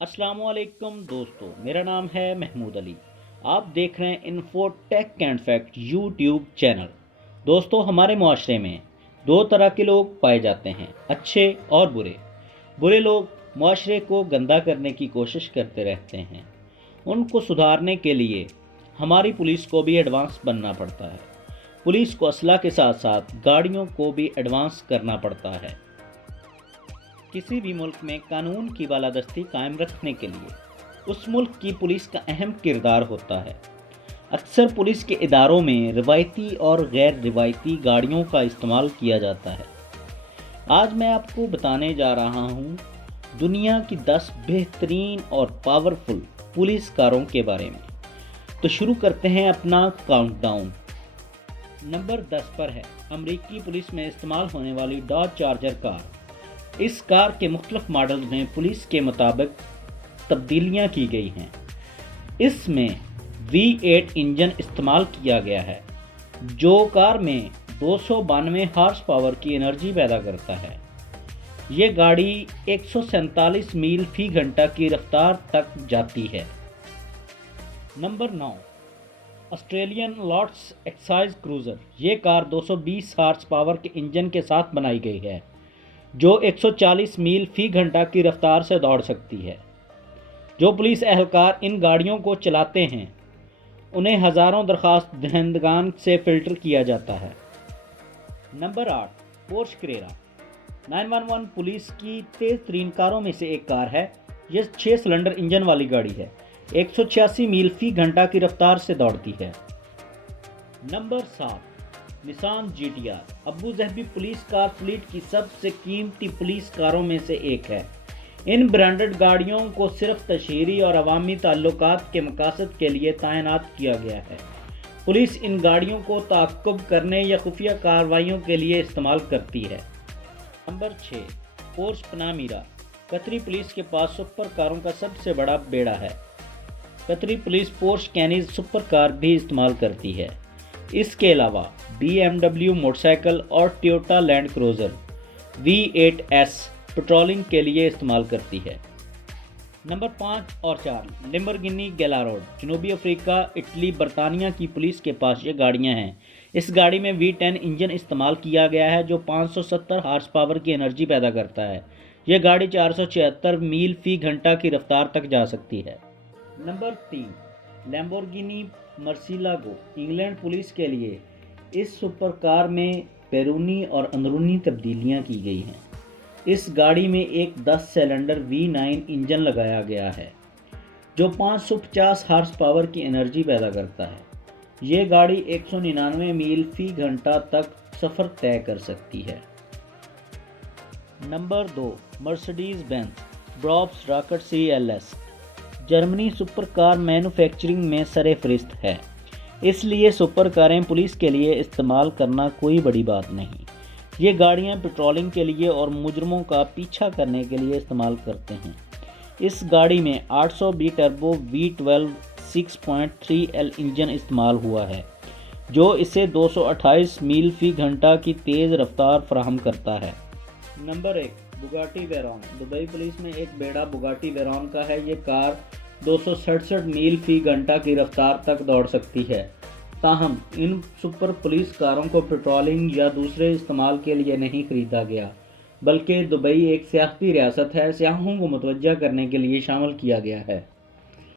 अस्सलाम वालेकुम दोस्तों, मेरा नाम है महमूद अली। आप देख रहे हैं info tech and fact YouTube channel. दोस्तों, हमारे मुआशरे में दो तरह के लोग पाए जाते हैं, अच्छे और बुरे। बुरे लोग मुआशरे को गंदा करने की कोशिश करते रहते हैं। उनको सुधारने के लिए हमारी पुलिस को भी एडवांस बनना पड़ता है। पुलिस को असला के साथ साथ गाड़ियों को भी एडवांस करना पड़ता है। किसी भी मुल्क में कानून की बालादस्ती कायम रखने के लिए उस मुल्क की पुलिस का अहम किरदार होता है। अक्सर पुलिस के इदारों में रिवायती और गैर रिवायती गाड़ियों का इस्तेमाल किया जाता है। आज मैं आपको बताने जा रहा हूँ दुनिया की 10 बेहतरीन और पावरफुल पुलिस कारों के बारे में। तो शुरू करते हैं अपना काउंटडाउन। नंबर 10 पर है अमेरिकी पुलिस में इस्तेमाल होने वाली डॉज चार्जर कार। इस कार के मुख्तलिफ मॉडल में पुलिस के मुताबिक तब्दीलियां की गई हैं। इसमें V8 इंजन इस्तेमाल किया गया है जो कार में 292 हार्स पावर की एनर्जी पैदा करता है। ये गाड़ी 147 मील फी घंटा की रफ्तार तक जाती है। Number 9 Australian lords excise cruiser. ये कार 220 हार्स पावर के इंजन के साथ बनाई गई है जो 140 मील फी घंटा की रफ्तार से दौड़ सकती है। जो पुलिस एहलकार इन गाड़ियों को चलाते हैं उन्हें हज़ारों दरख्वास्त दहिंदगान से फ़िल्टर किया जाता है। Number 8 Porsche Karera. 911 पुलिस की तेज़ तरीन कारों में से एक कार है। यह 6 सिलेंडर इंजन वाली गाड़ी है, 186 मील फी घंटा की रफ्तार से दौड़ती है। Number 7 Nissan GTR। Abu Dhabi police car fleet की सबसे कीमती पुलिस कारों में से एक है। इन ब्रांडेड गाड़ियों को सिर्फ तशहीरी और अवामी ताल्लुकात के मकासद के लिए तैनात किया गया है। पुलिस इन गाड़ियों को ताक़ुब करने या खुफिया कार्रवाइयों के लिए इस्तेमाल करती है। Number 6 Porsche Panamera. कतरी पुलिस के पास सुपर कारों का सबसे बड़ा बेड़ा है। कतरी पुलिस पोर्श कैनीज सुपर कार भी इस्तेमाल करती है। इसके अलावा BMW मोटरसाइकिल और Toyota land cruiser V8S patrolling के लिए इस्तेमाल करती है। नंबर 5 और 4 लैम्बोर्गिनी गैलारोड। जनूबी अफ्रीका, इटली, बरतानिया की पुलिस के पास ये गाड़ियां हैं। इस गाड़ी में V10 इंजन इस्तेमाल किया गया है जो 570 हार्स पावर की एनर्जी पैदा करता है। यह गाड़ी 476 मील फी घंटा की रफ्तार तक जा सकती है। Number 3 Lamborghini Murcielago. England police के लिए इस सुपर कार में बैरूनी और अंदरूनी तब्दीलियां की गई हैं। इस गाड़ी में एक 10 सिलेंडर V9 इंजन लगाया गया है जो 550 हार्स पावर की एनर्जी पैदा करता है। ये गाड़ी 199 मील फी घंटा तक सफ़र तय कर सकती है। Number 2 Mercedes Benz Brabus rocket CLS। Germany super car manufacturing में सरे-फ़हरिस्त है, इसलिए सुपर कारें पुलिस के लिए इस्तेमाल करना कोई बड़ी बात नहीं। ये गाड़ियां पेट्रोलिंग के लिए और मुजरमों का पीछा करने के लिए इस्तेमाल करते हैं। इस गाड़ी में 800B turbo V12 6.3L engine इस्तेमाल हुआ है जो इसे 228 मील फी घंटा की तेज़ रफ्तार फराहम करता है। Number 1 Bugatti Veyron. Dubai police में एक बेड़ा बुगाटी वेरॉन का है। ये कार 267 मील फी घंटा की रफ्तार तक दौड़ सकती है। ताहम इन सुपर पुलिस कारों को पेट्रोलिंग या दूसरे इस्तेमाल के लिए नहीं खरीदा गया, बल्कि दुबई एक सियाहती रियासत है, सियाहों को मुतवज्जा करने के लिए शामिल किया गया है।